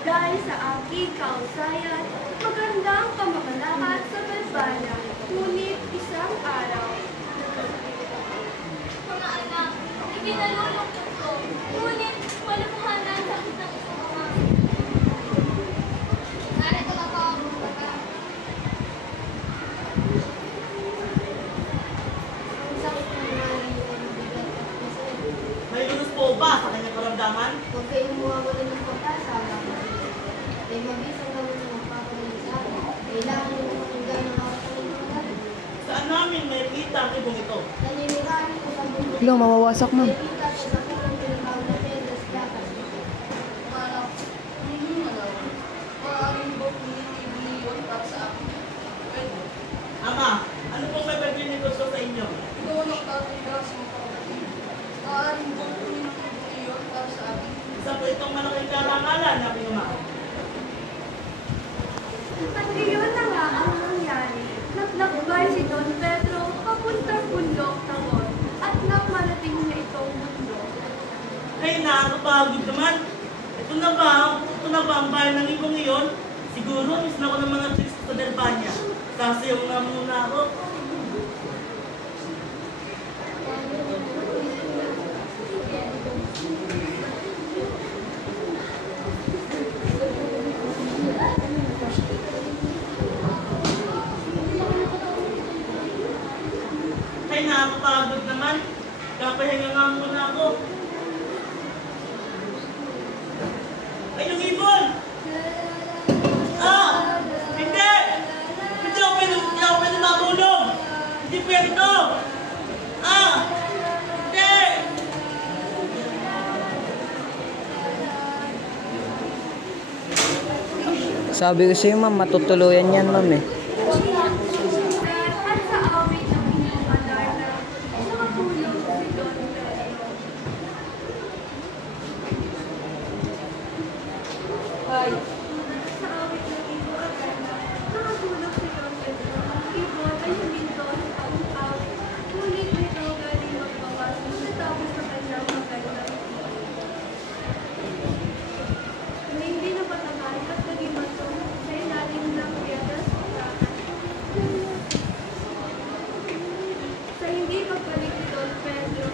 Dahil sa aking kausayan, magandang pamamalakad sa Balbana, ngunit isang araw. Mga anak, ikinalulungkot ko, ngunit malukuhan na ang sakit ng isang ama. Narito ako, baba. Ang sakit ng nanay niyo ay mabigat at masaya. May lunas po ba sa kanyang karamdaman? Huwag kayong mawawala ng pag-asa, mga ay mabisang naman ng magpapagaling sa akin. Kailangan nyo naman ang ganang makakaling mga galing. Saan namin may kita ang ibong ito? Naninirahan ko sa bundok. Hello, mawawasak ma'am. May kita siya sa pulang tinatawag na Pedras Dagat. Malak, hindi malaw. Maaaring ba pinitibili yun para sa akin? Pwede. Ama, ano pong may pagbinig gusto sa inyo? Ikaw ang nagtatigas ng kapatid. Maaaring ba pinitibili yun para sa akin? Isa po itong malaking karangalan na pinuma. At iyon na nga ang nangyari. Naglakbay si Don Pedro papuntang bundok tawon at nakmarating niya itong bundok. Ay, nakakapagod naman. Ito na ba ang bahay ng ibong iyon? Siguro, miss na ako ng mga chicks sa Delbania. Sasayaw nga muna ako. Ay, nakakapagod naman. Kapahinga nga muna ako. Ay, yung ibon! Ah! Hindi! Hindi ako pwede matulog! Hindi pwede to! Ah! Hindi! Sabi ko sa'yo ma'am, matutuluyan yan ma'am eh. At sa awit ng inyong alarna, nakatulog si Don Pedro. Sa awit ng inyong alarna, nakatulog si Don Pedro. Ang ibon ay huminto sa pag-awit, ngunit ito galing magbawas natapos sa kanyang magandang iyon. Na hindi napatagal at naging masong sa ilalim ng Piedras Dagat. Sa hindi pagbalik ni Don Pedro,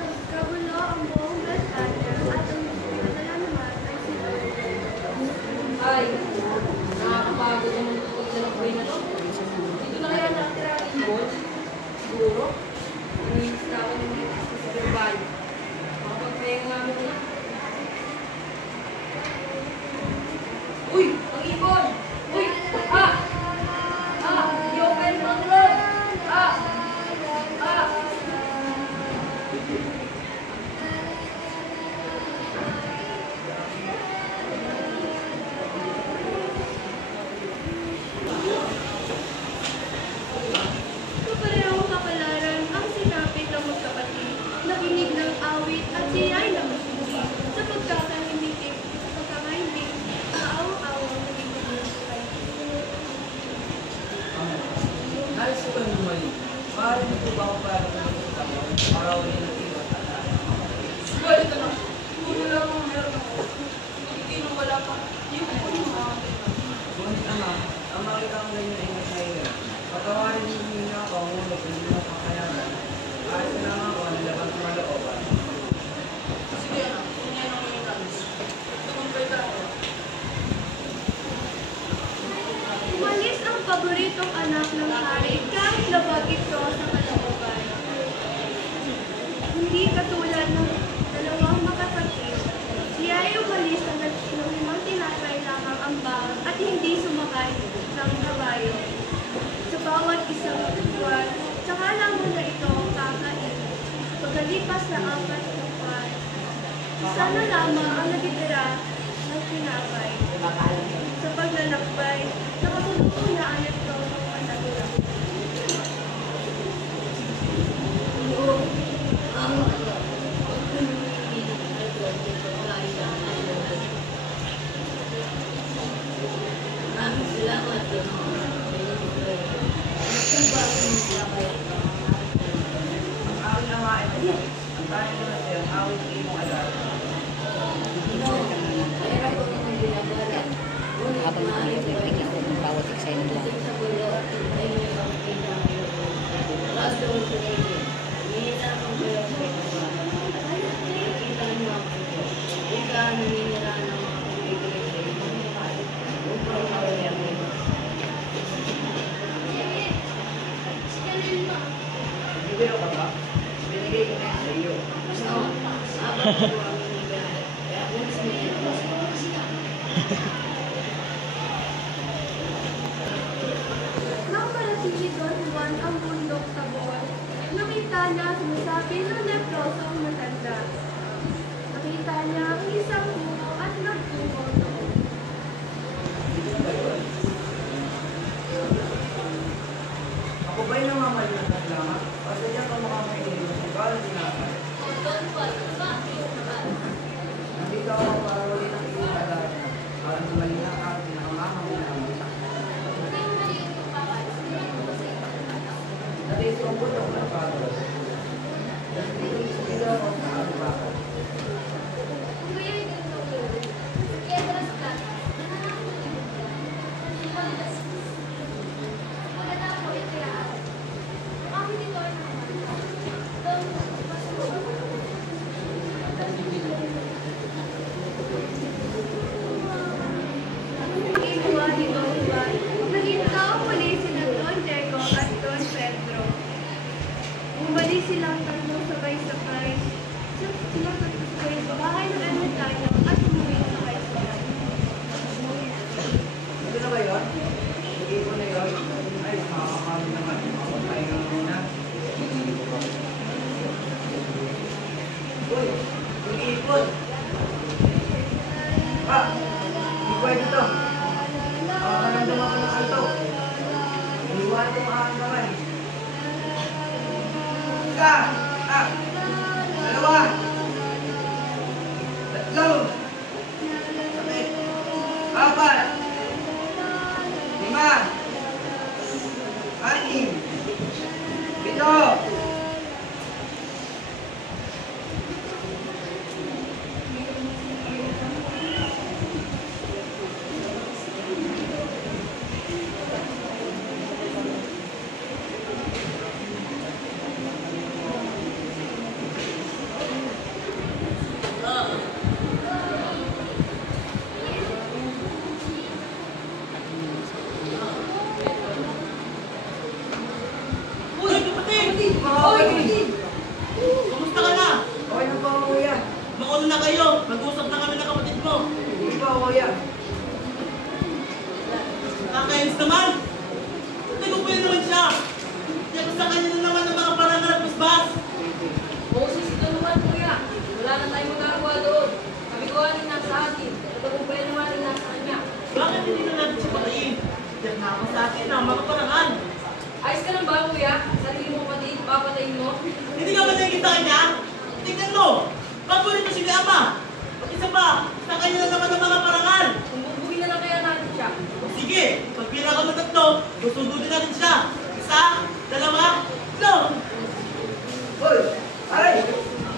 nagkagulo ang buong Britanya at ang pinadala naman ay si Don Pedro. Ay, nakakapagod ang paglalakbay na to. Dito na kaya nakatira ang ibon? Siguro. Nangyinis na ako ng mga sa Dubai. Makapagpayang nga muna. Uy! Ang ibon! Uy! Ah! Ah! I-open mo ang road! Ah! Ah! Kaparehong kapalaran ang sinapit ng magkapatid, nakinig ng awit at siya ay namusindi sa pagkakahindig na awang-awang naging buhay. Nais ko kayong bumalik. Maaari mo po ba ako para magpunta mo? Para ulit na iwan at Balik ka na. Puro lang ang meron ako. Hindi nung wala pa. Yung po yung mga ngunit ama, ang makita ko ngayon ay nagsahinga. Patawarin niyo ako ang ulo kung hindi mo kakayanan. Ayos na lang ako na labang malooban. sige na. Kung yan ang mga nais. Tumampay tayo. Umalis ang paboritong anak ng hari kahit labag ito sa kalooban. Hindi katulad ng dalawang makasakit, siya ay umalis na ng limang tinatry lamang ang bawat at hindi sumakay ng kabayo. Sa bawat isang buwan, saka lamang na ito kakain. Pagkalipas na 4 na buwan, isa na lamang ang nagitira ng tinapay. Sa paglalakbay, nakatulong na ang ito ng matagulang. Ang tayo naman ay ang awit ng iyong alam. niya sumusabi ng leprosong matanda. Nakita niya ang isang puno at nagtungo doon. Ako ba'y namamalit ng lamang? Kasi diyan ka makamainin mo kung paano tinapay. Nandito ako para uli ng iyong kagaya. Para tumalina ka at pinakamahang mo. Dati ito ang buto ng pagod. Dati ito ang pagod. Bumalik silang tatlo sabay-sabay. Silang tatlo sabay sa bahay ng ermitanyo at umuwi sabay-sabay. Ito na ba yun? Hindi ko na yun. Ay, makakakali naman. Makakapay nga muna. Uy, yung ipon. Ah, hindi pwede ito. Nandang ako ng alto. Iwan ko mahangaman. Isa, dalawa, tatlo, sakit, apat, lima, anim, pito. Uy, kapatid! Kumusta ka na? Okay na ba, kuya? Mauna na kayo. Mag-usap na kami ng kapatid mo. Hindi ba, kuya? Kakainis naman. Nagpupunin naman siya. Kaya sa kanya na naman ang mga parangal at basbas. Moses, ito naman kuya. Wala na tayong magagawa doon. Kami ko ang nasa atin. Ito kung pwede naman ang nasa kanya. Bakit hindi na natin siya patayin? Tiyak na ako sa akin na mga parangal. Ayos ka lang ba kuya? Sarili mo pati, papatayin mo? Hindi ka ba nakikita kanya? Tingnan mo. Paborito si Ama. At isa pa, sa kanya na naman ang mga parangal. Kung bubugin na lang kaya natin siya. Sige, pagpira ka mo tatlo, susugutin natin siya. Isa, dalawa, no! Hoy! Aray!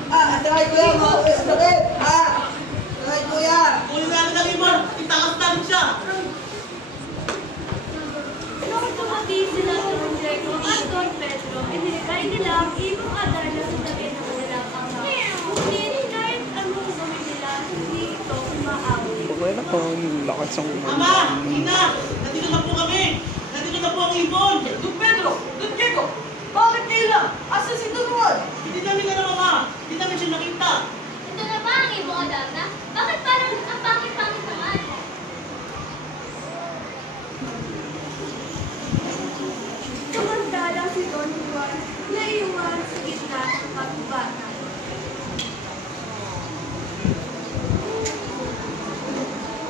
Atry kuya! Makapis na rin! Atry kuya! Kunin natin ang ibon, itakas natin siya. Nung tumati sila sa Don Diego at Don Pedro, inilagay nila ang ibong adar na sundagin ng kanilang ama. Kung kahit anong gawin nila, hindi ito umaawi. Okay na po, lakad sa Ama, ina, nandito na po kami. Nandito na po ang ibon. Don Pedro! Don Diego! Bakit nila? Asa si Don Juan? Hindi namin alam, Ama. Hindi namin siya nakita. Ito na ba ang ibong adapta? Bakit parang ang pangit-pangit naman? Samantalang si Don Juan naiwan sa gitna ng kagubatan.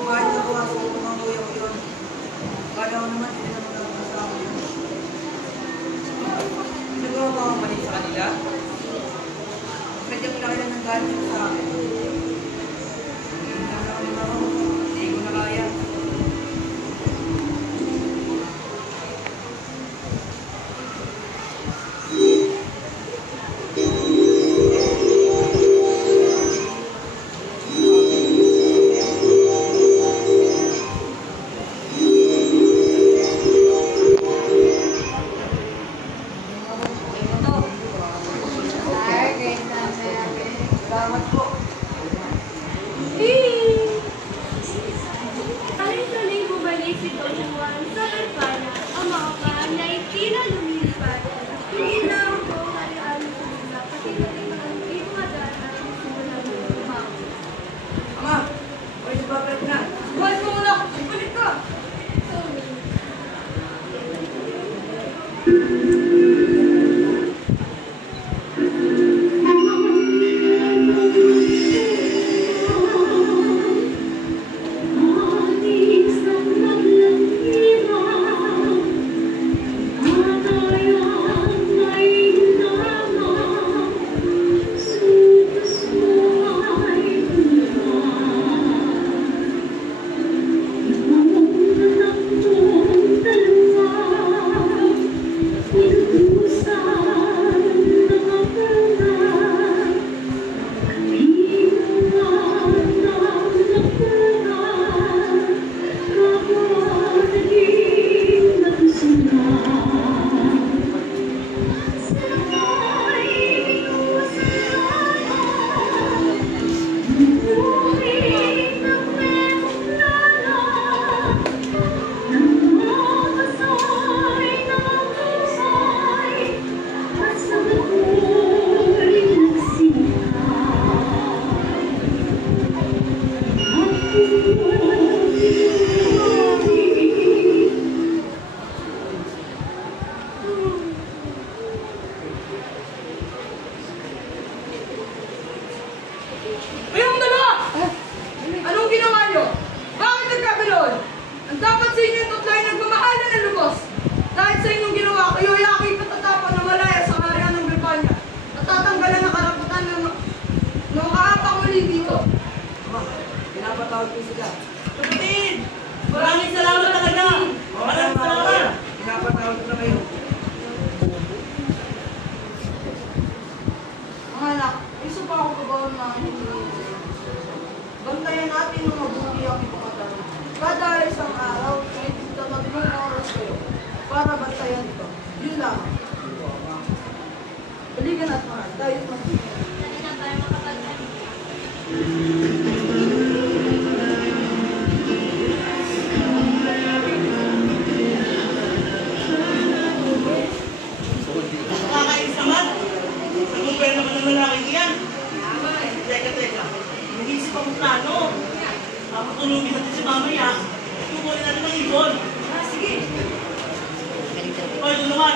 Kumain na po ako ng mga kuya ko yun. Kala ko naman hindi naman ako kasama yun. Nagawa ba akong mali sa kanila? Pwede ang laki lang ng galit nila sa akin. Hindi na ako ako. Hindi ko na kaya. Salamat po. Taling-taling bumalik si Don Juan sa Carpana, ang mga kaan na tila lumilipad. Hindi na ako harian sa nila, pati na rin ang ibong adar at simulan ng umawi. Ama, okay si Papa na. Buhay mo muna! Balik ka! para bantayan ito. Yun lang. Balikan at mahal. Tayo mahal. Dali na para makapag-ano. Nakakainis naman. Nagpupwede naman ng lalaki yan. Teka. Nag-iisip akong plano. Papatulungin natin si mamaya. Tukunin natin ang ibon. Sige. O, ito naman.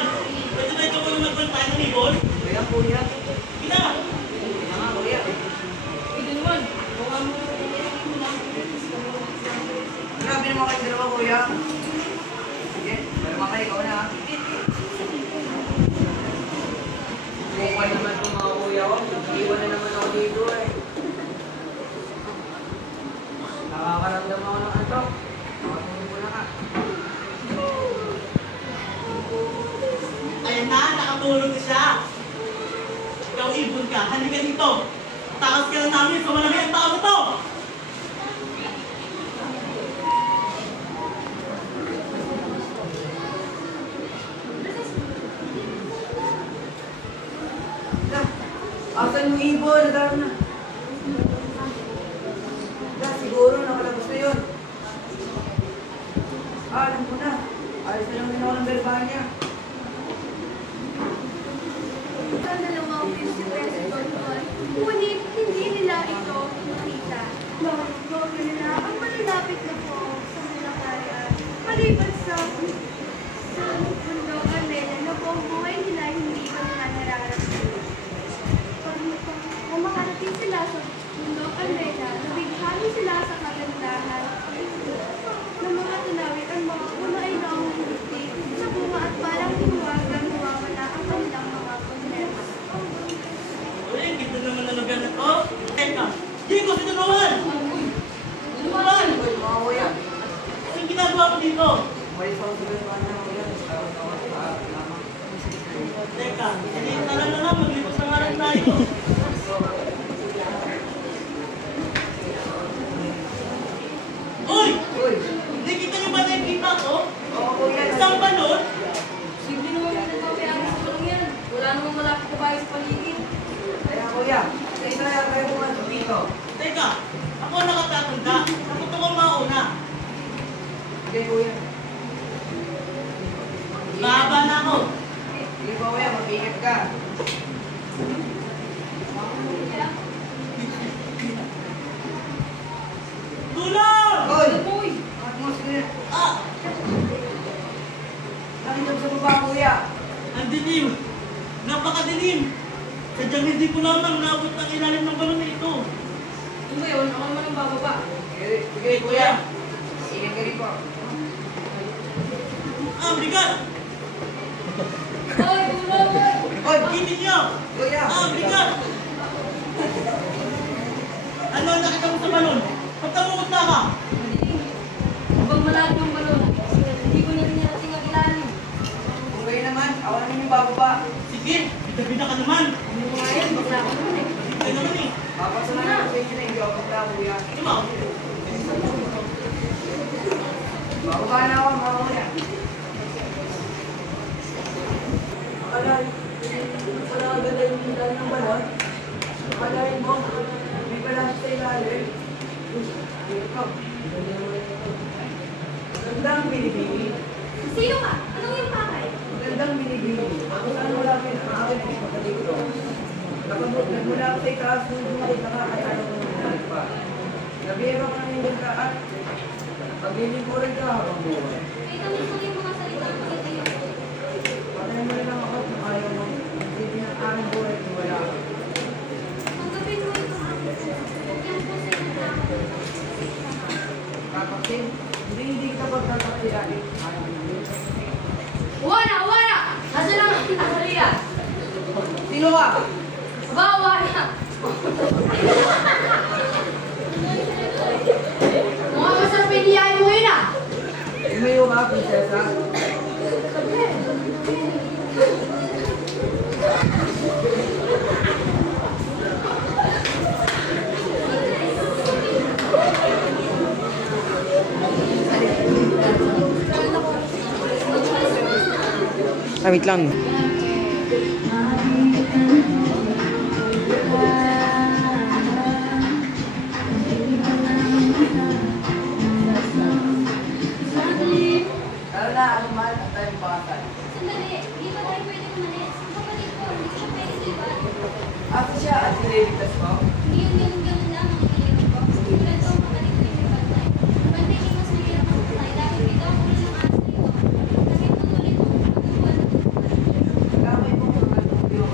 Pwede ba ito kung magbantayan ng ibon? Kuya, kuya. Gina! Kaya nga, kuya. Ito naman. Mukha mo. Grabe naman kayo dalawa, kuya. Sige, naman kayo, ikaw na. Okay naman itong mga kuya ko. Iwan na naman ako dito eh. Nakakaramdam ako ng antok. Nakatulog ko na ka. Ayan na, nakatulog na siya. Ikaw ibon ka, halika dito. Takas ka na namin sa malaki ang tao na to. Asan yung ibon? Nagkaroon na. Siguro nakalabas na yun. Alam ko na. Ayos na lang din ako ng Belvania. Ang dalawang vice control, ngunit hindi nila ito nakita. Lord, nila ang malalapit na po sa nilakarian. Maliban sa mundo Armela na po ang buhay nila hindi pa nila nararamdaman. Kung makarating sila sa mundo Armela, nabighani sila sa kagandahan ng mga tunawin ang mga puno ay nakahuluti sa bunga at parang hinuwagang nawawala ang kanilang mga problema. Uy, ganda naman na lugar na to. Teka, Diego, si Donovan! Donovan! Uy, mga kuya. Anong ginagawa mo dito? Umalis ako sa Belvania, kuya. Nagkaroon ako sa lamang. Teka, tala na lang, maglipos na nga lang tayo. Uy! Uy! Hindi kita niyo ba nakikita ko? Oo, kuya. Isang balon? Simple naman yung nagpapayari sa tulong yan. Wala namang malapit na bahay sa paligid. Kaya kuya, sa isa na tayo pumasok dito. Teka, ako ang nakatatanda. Ako ito kong mauna. Sige kuya. Mahaba na ako. Sige po kuya, mag-ingat ka. Tulong! Hoy! Uy! Bakit mo sila? Ah! Nakita mo sa baba kuya. Ang dilim! Napakadilim! Sadyang hindi ko lamang naabot ang ilalim ng balon na ito. Ano ba yun? Ako naman ang bababa. Sige kuya. Ingat ka rin po. Ah, bigat! Hoy! Tulong! Hoy! Bitin niyo! Kuya! Ah, bigat! Ano ang nakita mo sa balon? Ba't namumutla ka? Madilim. Habang malalim ang balon, hindi ko na rin narating ang ilalim. Kung kayo naman, ako naman yung bababa. Sige, bida-bida ka naman. Ano mo nga yan? Basta ako naman eh. Ito naman eh. Papasalamat ko sa inyo na hindi ako pagla kuya. Di ba? Bababa na ako, mga kuya. Wala agad yung ilalim ng balon. Akalain mo, may balas sa ilalim. Ito. Gandang binibili. Sino ka? Anong yung pakay? Gandang binibili. Ako saan wala ko yung akin ay pagkalig ko. Nagmula ako sa itaas nung bumalik na kaya ayaw ko nung bumalik pa. Nabiro ka na yung gandaan. Pag-inig ko rin ka habang buhay. May tamis yung mga salita ng mga tayo. Patay mo rin lang ako kung ayaw mo. Hindi ang aming buhay kung wala ako. Tanggapin mo ito. Huwag yan po sa inyo na ako. Kapatid, hindi kita pagkakatilain. Ayaw mo. Wala! Wala! Nasaan ang Maria? Sino ka? Ba, wala! Mga masarap iniyain mo yun ah! Umayo ka, prinsesa. Ah, wait lang. Lalo na, ano mahal at tayo pakasal. Sandali, hindi ba tayo pwede umalis? Ang kapatid ko, hindi ko siya pwede diba? Asa siya at siniligtas mo? Hindi yung ganun-ganun lang ang kailangan ko. Tulad ko, ang kapatid ko yung may bantay. Ang bantay niya mas mahirap ang bantay dahil ito ang ulo ng aso ito. Kahit tutuloy mo, magagawa ng Kamay mo kung ano yung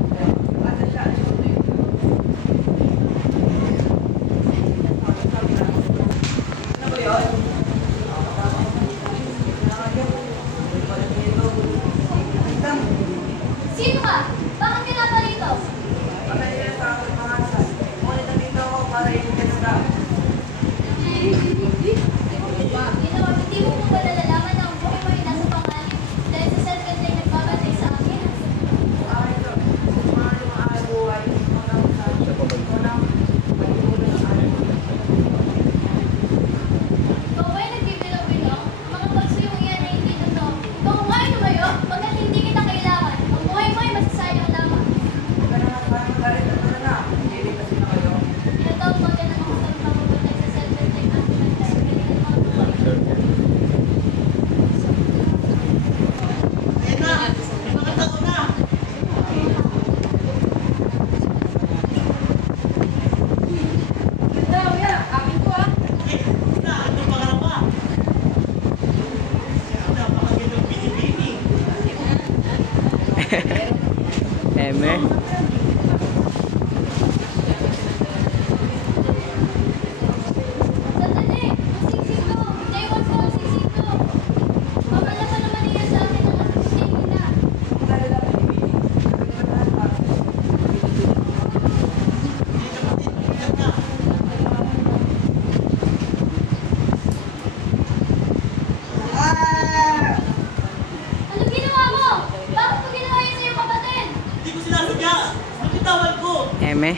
asa siya at siniligtas mo? Ano ba yun? Sino ka? Bakit ka na rito? Pagkaya sa aking pangasal, ngunit nandito ako para iligtas ka. Ginawa, hindi mo po ba nalalaman na ang buhay mo ay nasa panganib dahil sa self-contained nagbabantay sa akin? Akin ito, sumama yung mga buhay, unang sa unang pagkulo ng alam. Ikaw ba'y nagbibilang-bilang? Ang mga pagsuyong iyan ay hindi totoo. Ikaw nga ay lumayo, pagkat hindi kita kailangan. Ang buhay mo ay masasayang lamang. Ika na nga parang galit at ano na, iligtas na kayo. Pinatawag mo din ang mga pagpapabantay sa self-contained nagbabantay. Ganyan ang mga buhay. Ayan na! May mga tao na! Eh, na, ano pangarap pa? Napakagandang binibini. Eme. Sandali! Ang siksik ko! Naiwan ko ang siksik ko! Mamala pa naman iyan sa akin ang asisting nila. Kung kalala ka ni Bibi, sabi naman lahat pa. Hindi kapatid, bigat ka. Ano ginawa mo? Bakit mo ginawa yun sa iyong kapatid? Hindi ko sinasadya. Nakitawan ko. Eme.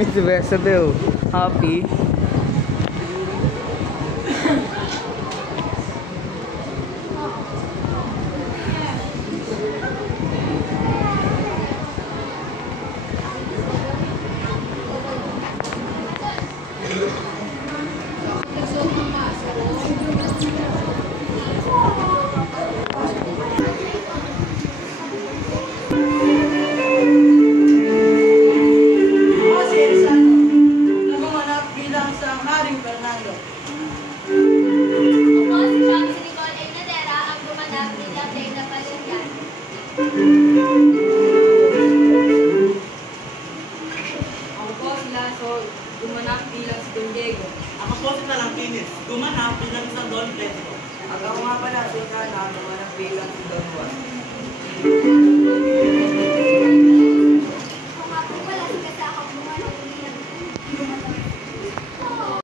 It's the best of it. Happy. Ako si Elisano, nagumanap bilang sa Haring Fernando. Ako si Chang si Nicole Egnadera ang gumanap bilang Leyla Palerian. Ako po si Lasso, gumanap bilang si Don Diego. Ako po si Talangkinis. Gumanap bilang isang Don Pedro. At ako nga pala si Kana, nagumanap bilang si Don Juan.